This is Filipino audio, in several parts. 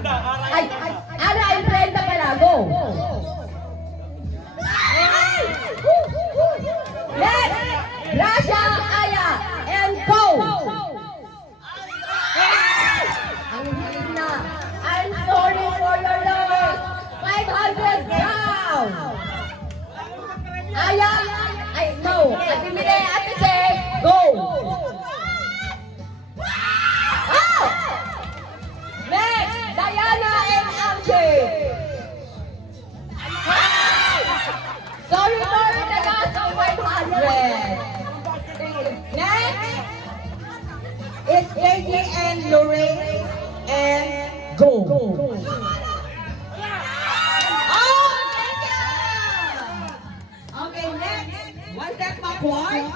Ay, Ara and Brenda pala. Go. Next, Rasha, Aya, and go. Ang hilig na. I'm sorry for your loss. 500 down. Aya, ay, no. Ate Mire, Ate Se, go. Oh! Next, Diana and Amche. Sorry, tagas of 500. Next, it's Katie and Lorraine and go. Oh, thank you. Okay, next, one step backward.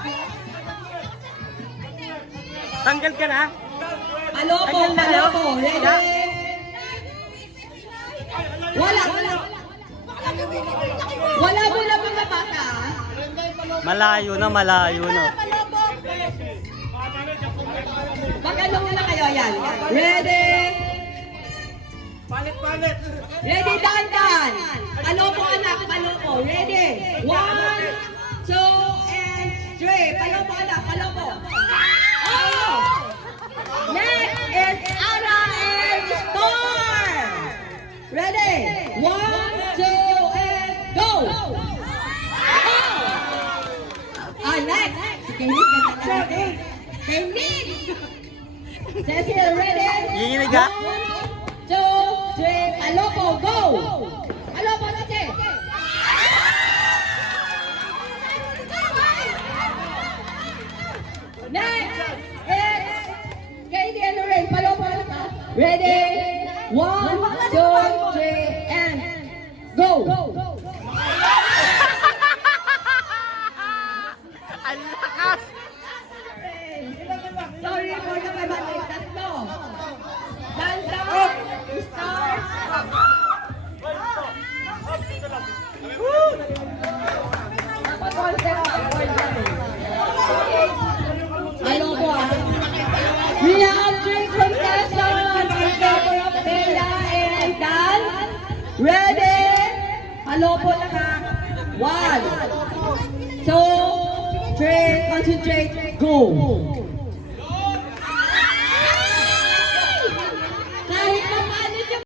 Tanggal ka na? Alopo, ready? Wala muna mga bata. Malayo na. Magano muna kayo, yan. Ready? Palit. Ready, dandan. Palopo, anak, palopo. Ready? 1, 2, and 3. Palopo, anak, palopo. Oh! Next is Ara and Storm. Ready? 1, 2, and go! Next. Kainit. Cecil, ready? Iinig ka? 1, 2, 3, palopo, go! Palopo, Cecil. Next is Katie and Lorraine. Palopo, ready? 1, 2, 3, and go! Ang lakas! Sorry for the 500. Tatlo. Dandan, stars. Hello po. We have 3 contestants in favor of Bella and Dan. Ready? Hello po lahat. 1, 2, 3, concentrate, go.